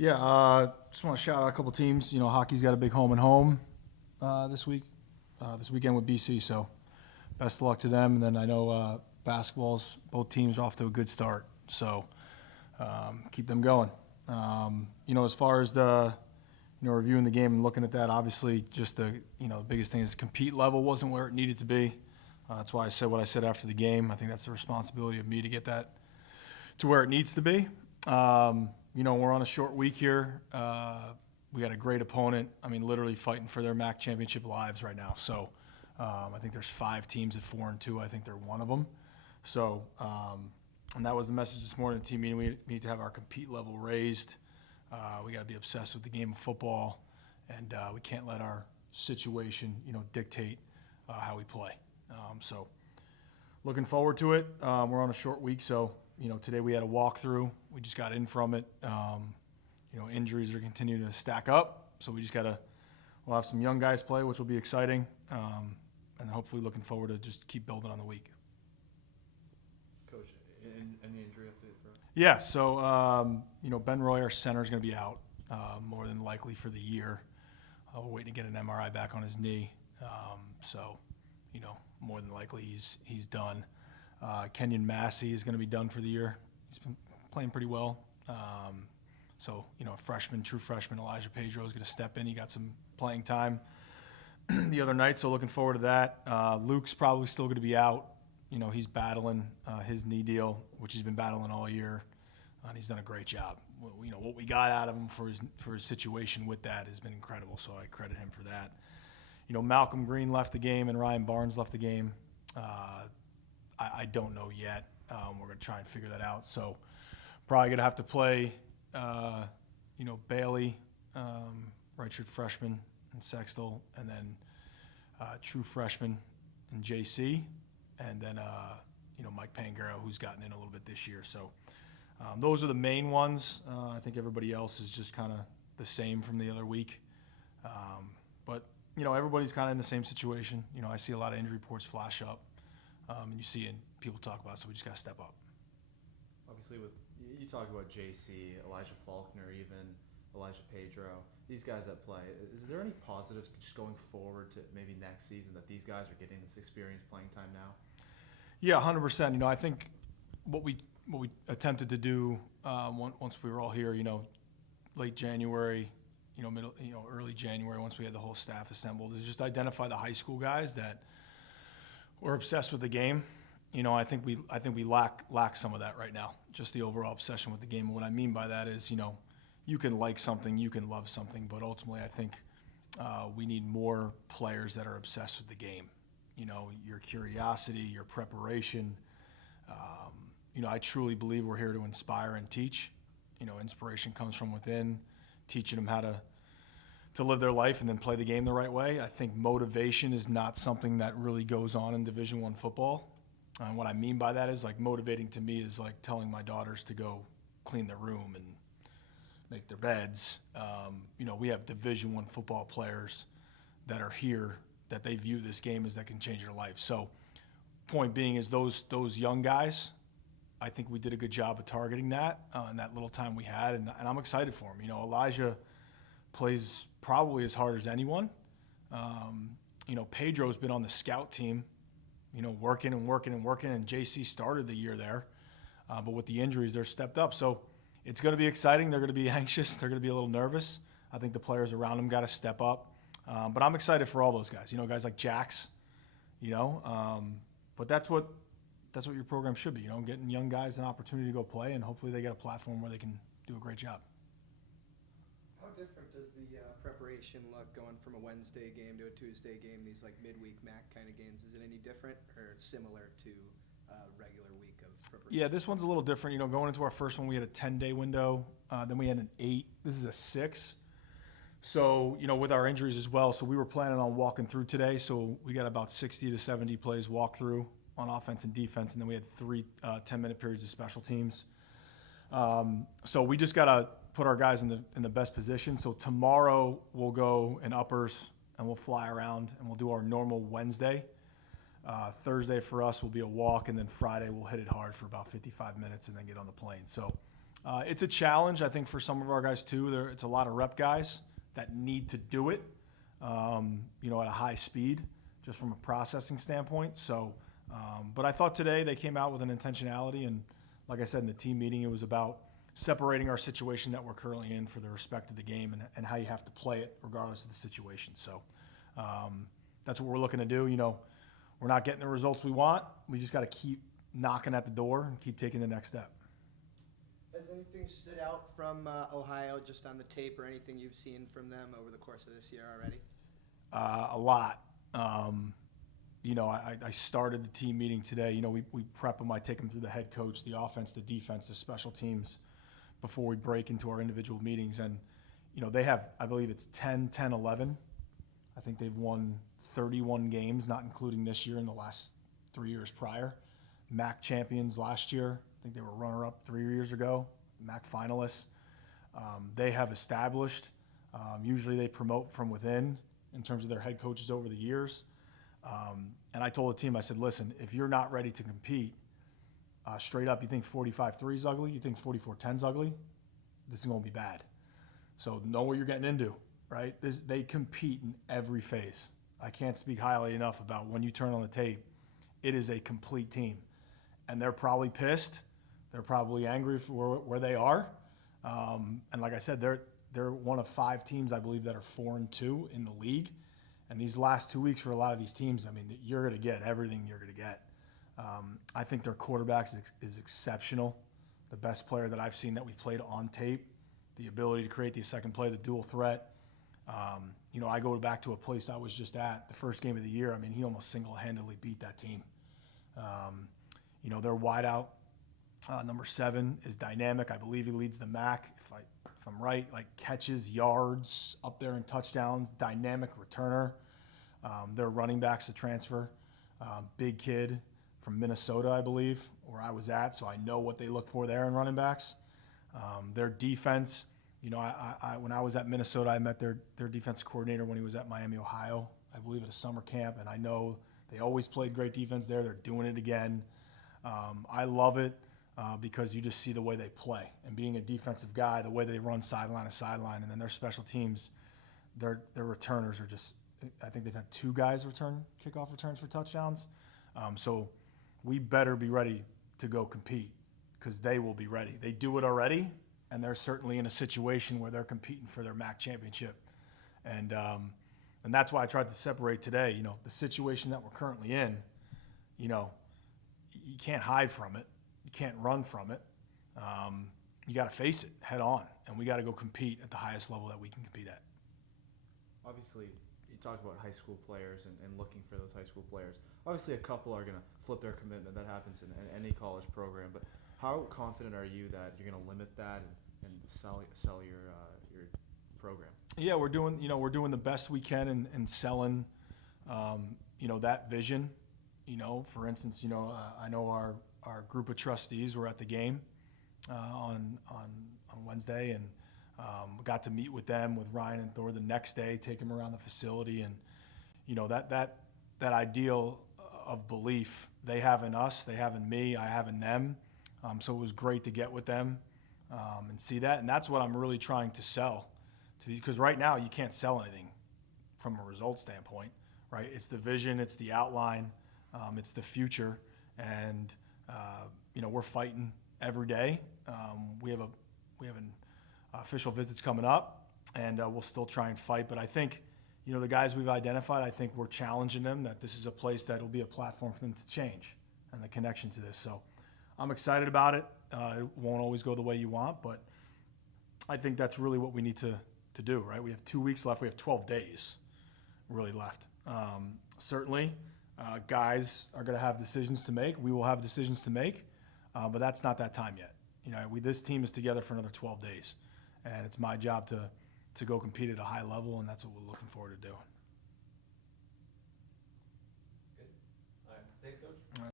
Yeah, just want to shout out a couple teams. Hockey's got a big home and home this week, this weekend with BC. So best of luck to them. And then I know basketball's both teams are off to a good start. So keep them going. As far as the reviewing the game and looking at that, obviously just the biggest thing is compete level wasn't where it needed to be. That's why I said what I said after the game. I think that's the responsibility of me to get that to where it needs to be. We're on a short week here. We got a great opponent. I mean, literally fighting for their MAC championship lives right now. So I think there's 5 teams at 4-2. I think they're one of them. So, and that was the message this morning at the team meeting. We need to have our compete level raised. We got to be obsessed with the game of football, and we can't let our situation, dictate how we play. So looking forward to it. We're on a short week, so today we had a walkthrough. We just got in from it. Injuries are continuing to stack up, so we'll have some young guys play, which will be exciting, and then hopefully looking forward to just keep building on the week. Coach, any injury update for us? Yeah, so Ben Roy, our center, is going to be out more than likely for the year. We're waiting to get an MRI back on his knee, so more than likely he's done. Kenyon Massey is going to be done for the year. He's been playing pretty well. True freshman, Elijah Pedro is going to step in. He got some playing time the other night, so looking forward to that. Luke's probably still going to be out. He's battling his knee deal, which he's been battling all year, and he's done a great job. What we got out of him for his situation with that has been incredible, so I credit him for that. Malcolm Green left the game and Ryan Barnes left the game. I don't know yet. We're going to try and figure that out. So probably going to have to play, Bailey, redshirt freshman, and Sextel, and then true freshman and JC, and then Mike Pangaro, who's gotten in a little bit this year. So those are the main ones. I think everybody else is just kind of the same from the other week. But everybody's kind of in the same situation. I see a lot of injury reports flash up. And you see it, people talk about it, so we just got to step up. Obviously, you talk about JC, Elijah Faulkner, even Elijah Pedro, these guys that play. Is there any positives just going forward to maybe next season that these guys are getting this experience playing time now? Yeah, 100%. I think what we attempted to do once we were all here, late January, early January, once we had the whole staff assembled, is just identify the high school guys that we're obsessed with the game. I think we lack some of that right now. Just the overall obsession with the game. And what I mean by that is, you can like something, you can love something, but ultimately I think we need more players that are obsessed with the game. Your curiosity, your preparation. I truly believe we're here to inspire and teach. Inspiration comes from within, teaching them how to live their life and then play the game the right way. I think motivation is not something that really goes on in Division I football. And what I mean by that is, like, motivating to me is like telling my daughters to go clean their room and make their beds. We have Division I football players that are here that they view this game as that can change their life. So point being is those young guys, I think we did a good job of targeting that in that little time we had, and I'm excited for him. Elijah plays probably as hard as anyone. Pedro's been on the scout team, working, and JC started the year there. But with the injuries, they're stepped up. So it's going to be exciting. They're going to be anxious. They're going to be a little nervous. I think the players around them got to step up. But I'm excited for all those guys. Guys like Jax, but that's what your program should be, getting young guys an opportunity to go play, and hopefully they get a platform where they can do a great job. How different does the preparation look going from a Wednesday game to a Tuesday game, these like midweek MAC kind of games? Is it any different or similar to a regular week of preparation? Yeah, this one's a little different. Going into our first one, we had a 10-day window. Then we had an 8. This is a 6. So, with our injuries as well. So we were planning on walking through today. So we got about 60 to 70 plays walk through on offense and defense. And then we had 3 10-minute periods of special teams. So we just got to put our guys in the best position. So tomorrow we'll go in uppers and we'll fly around and we'll do our normal Wednesday. Thursday for us will be a walk, and then Friday we'll hit it hard for about 55 minutes and then get on the plane. So It's a challenge, I think, for some of our guys too. It's a lot of rep guys that need to do it, at a high speed, just from a processing standpoint. So, but I thought today they came out with an intentionality, and like I said in the team meeting, it was about separating our situation that we're currently in for the respect of the game and how you have to play it regardless of the situation. So that's what we're looking to do. We're not getting the results we want. We just got to keep knocking at the door and keep taking the next step. Has anything stood out from Ohio just on the tape or anything you've seen from them over the course of this year already? A lot. I started the team meeting today. We prep them. I take them through the head coach, the offense, the defense, the special teams before we break into our individual meetings. And, they have, I believe it's 10, 11. I think they've won 31 games, not including this year, in the last 3 years prior. MAC champions last year. I think they were runner-up 3 years ago, MAC finalists. They have established, usually they promote from within in terms of their head coaches over the years. And I told the team, I said, listen, if you're not ready to compete, straight up, you think 45-3 is ugly, you think 44-10 is ugly, this is going to be bad. So know what you're getting into, right? They compete in every phase. I can't speak highly enough about when you turn on the tape, it is a complete team. And they're probably pissed. They're probably angry for where they are. And like I said, they're one of 5 teams, I believe, that are 4-2 in the league. And these last 2 weeks for a lot of these teams, I mean, you're going to get everything you're going to get. I think their quarterback is exceptional. The best player that I've seen that we played on tape, the ability to create the second play, the dual threat. I go back to a place I was just at, the first game of the year. I mean, he almost single-handedly beat that team. Their wideout, number 7, is dynamic. I believe he leads the MAC, if I'm right, like catches, yards, up there in touchdowns, dynamic returner. Their running back's a transfer. Big kid from Minnesota, I believe, where I was at, so I know what they look for there in running backs. Their defense, when I was at Minnesota, I met their defensive coordinator when he was at Miami, Ohio, I believe at a summer camp, and I know they always played great defense there. They're doing it again. I love it because you just see the way they play. And being a defensive guy, the way they run sideline to sideline, and then their special teams, their returners are just – I think they've had 2 guys return kickoff returns for touchdowns. So we better be ready to go compete because they will be ready. They do it already, and they're certainly in a situation where they're competing for their MAC championship. And that's why I tried to separate today, the situation that we're currently in, you can't hide from it. You can't run from it. You got to face it head on, and we got to go compete at the highest level that we can compete at. Obviously, you talk about high school players and looking for those high school players. Obviously, a couple are going to flip their commitment. That happens in any college program. But how confident are you that you're going to limit that and sell your program? Yeah, we're doing the best we can in selling, that vision. For instance, I know our group of trustees were at the game on Wednesday, and got to meet with them, with Ryan and Thor the next day, take them around the facility, and that ideal of belief they have in us, they have in me, I have in them. So it was great to get with them and see that, and that's what I'm really trying to sell to because right now you can't sell anything from a result standpoint, right? It's the vision, it's the outline, it's the future, and we're fighting every day. We have an official visits coming up, and we'll still try and fight. But I think, the guys we've identified, I think we're challenging them that this is a place that will be a platform for them to change and the connection to this. So I'm excited about it. It won't always go the way you want, but I think that's really what we need to do, right? We have 2 weeks left. We have 12 days really left. Certainly, guys are going to have decisions to make. We will have decisions to make, but that's not that time yet. This team is together for another 12 days, and it's my job to go compete at a high level, and that's what we're looking forward to doing. Good. All right. Thanks, Coach.